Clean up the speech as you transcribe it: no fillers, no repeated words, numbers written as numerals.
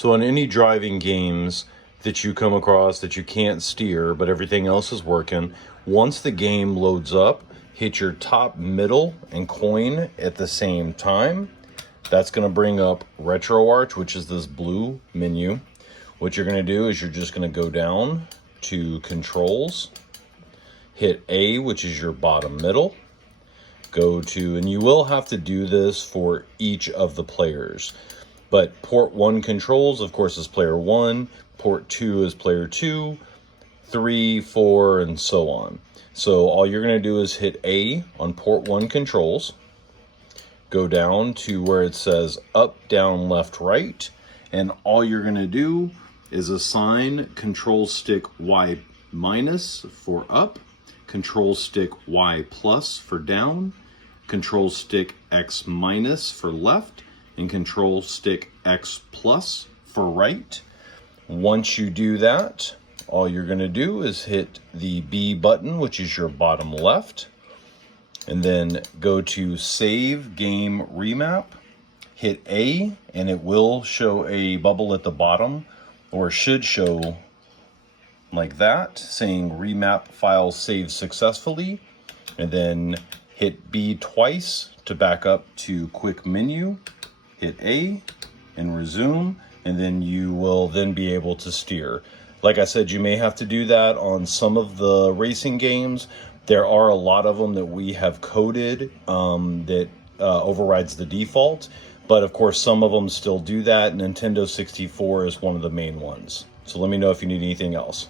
So on any driving games that you come across that you can't steer, but everything else is working, once the game loads up, hit your top, middle, and coin at the same time. That's going to bring up retroarch, which is this blue menu. What you're going to do is you're just going to go down to controls, hit A, which is your bottom middle, go to, and you will have to do this for each of the players. But port 1 controls, of course, is player 1. Port 2 is player 2, 3, 4, and so on. So all you're going to do is hit A on port 1 controls. Go down to where it says up, down, left, right. And all you're going to do is assign control stick Y minus for up, control stick Y plus for down, control stick X minus for left, and control stick X plus for right. Once you do that, all you're going to do is hit the B button, which is your bottom left, and then go to Save Game Remap, hit A, and it will show a bubble at the bottom, or should show like that, saying Remap File Saved Successfully, and then hit B twice to back up to Quick Menu, hit A, and resume, and then you will then be able to steer. Like I said, you may have to do that on some of the racing games. There are a lot of them that we have coded that overrides the default, but of course some of them still do that. Nintendo 64 is one of the main ones. So let me know if you need anything else.